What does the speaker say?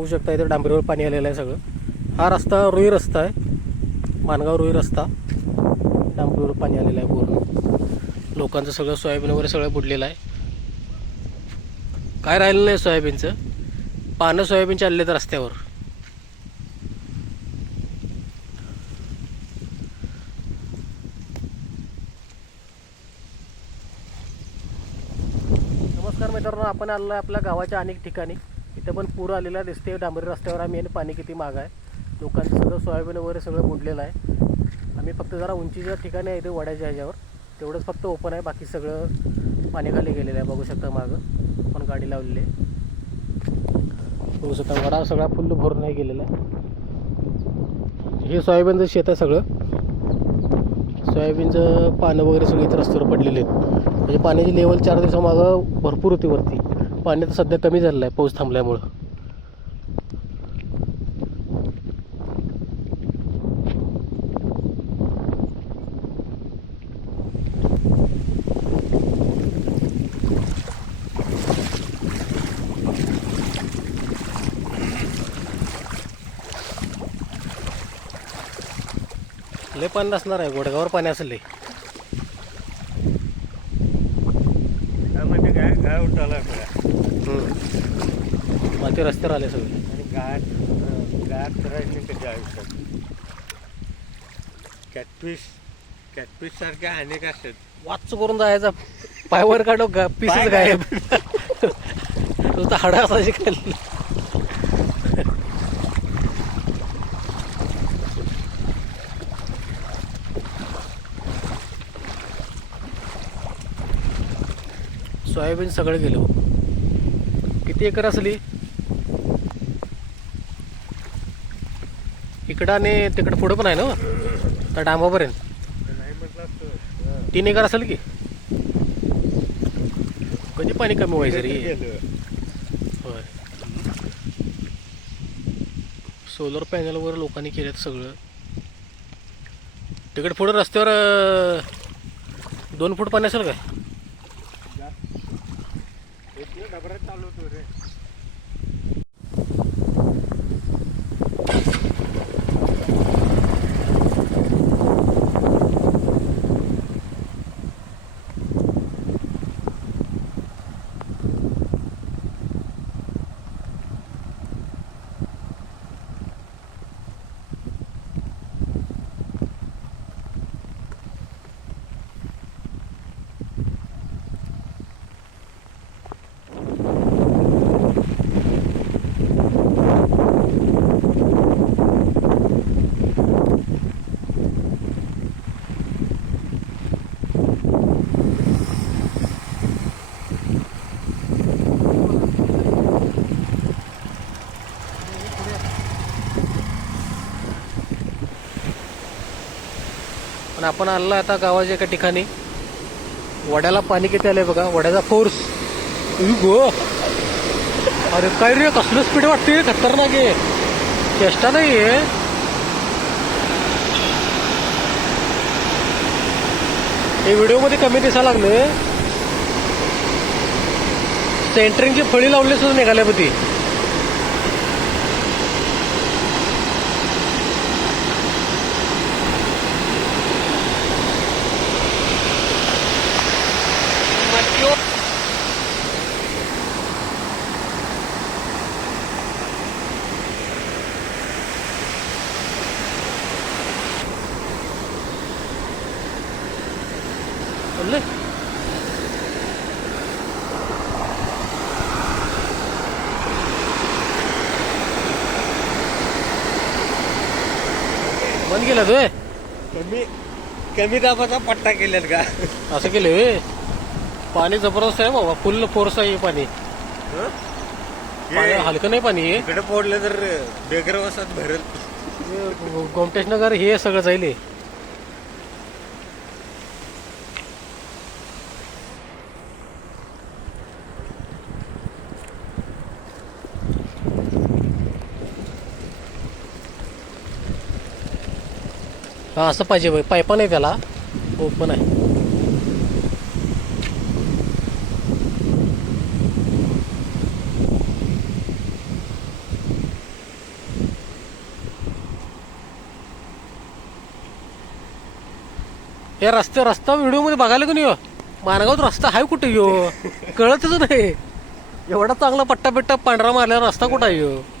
बघू शकता इथे डांबरीवर पाणी आलेलं आहे सगळं. हा रस्ता रुई रस्ता आहे. मानगाव रुई रस्ता. डांबरीवर पाणी आलेलं आहे पूर्ण. लोकांचं सगळं सोयाबीन वगैरे सगळं बुडलेलं आहे. काय राहिलं नाही सोयाबीनचं. पानं सोयाबीनचे आलेले आहेत रस्त्यावर. नमस्कार मित्रांनो आपण आलो आहे आपल्या गावाच्या अनेक ठिकाणी. इथं पण पूर आलेला दिसते डांबरी रस्त्यावर आम्ही आणि पाणी किती माग आहे. लोकांचं सगळं सोयाबीन वगैरे सगळं बुडलेलं आहे. आम्ही फक्त जरा उंचीच्या ठिकाणी आहे इथे वड्याच्या ह्याच्यावर. तेवढंच फक्त ओपन आहे. बाकी सगळं पाण्याखाली गेलेलं आहे. बघू शकता मागं. पण गाडी लावलेली आहे. बघू शकता वडा सगळा फुल्ल भरून नाही गेलेला आहे. हे सोयाबीनचं शेत आहे सगळं. सोयाबीनचं पानं वगैरे सगळे इथं रस्त्यावर पडलेले आहेत. म्हणजे पाण्याची लेवल चार दिवसामागं भरपूर होती वरती. पाणी तर सध्या कमी झालेलं आहे पाऊस थांबल्यामुळं. लय पाणी असणार आहे गोडगावर पाणी असेल लय. काय उठाला आपल्या माती रस्त्यावर आले सगळे. आणि गाय गाय करायची कधी आयुष्यात. कॅटफिश कॅटफिश सारख्या अनेक असतात. वाच करून जायचा. पायवर काढो गा पीसच गायब. नुसतं हाडा असायचे खाल्ली सोयाबीन सगळं गेलं. किती एकर असली? इकडं आणि तिकडं पुढं पण आहे ना? त्या डांबापर्यंत. तीन एकर असेल की? कधी पाणी कमी व्हायचं रे? होय. सोलर पॅनल वगैरे लोकांनी केलं सगळं. तिकडे पुढं रस्त्यावर दोन फूट पाणी असेल काय? चालू होतो रे. पण आपण आलो आता गावाच्या एका ठिकाणी. वड्याला पाणी किती आलंय बघा वड्याचा फोर्स गो. अरे काय रे कसलं स्पीड वाटते खतरनाक आहे. चेष्टा नाही आहे. हे व्हिडिओमध्ये कमी दिसायला लागले सेंटरिंगची फळी लावली सुद्धा निघाल्या ती बोलले बंद केलं तू कमी कमी दाबाचा पट्टा केल्यात का? असं केलं वे पाणी जबरदस्त आहे बाबा फुल फोर्स आहे हे पाणी. हं? पाणी हे हलकं नाही पाणी हे इकडे पोडलं तर बेगर वसात भरल. गोमटेश नगर हे सगळं जाईल हे. असं पाहिजे बाई. पायपा नाही त्याला. हो, ओपन आहे. हे रस्ते रस्ता व्हिडिओमध्ये बघायला की नाही मानगाव मानगावत रस्ता आहे कुठे यो? कळतच नाही. एवढा चांगला पट्टा पिट्टा पांढरा मारल्या रस्ता कुठं आहे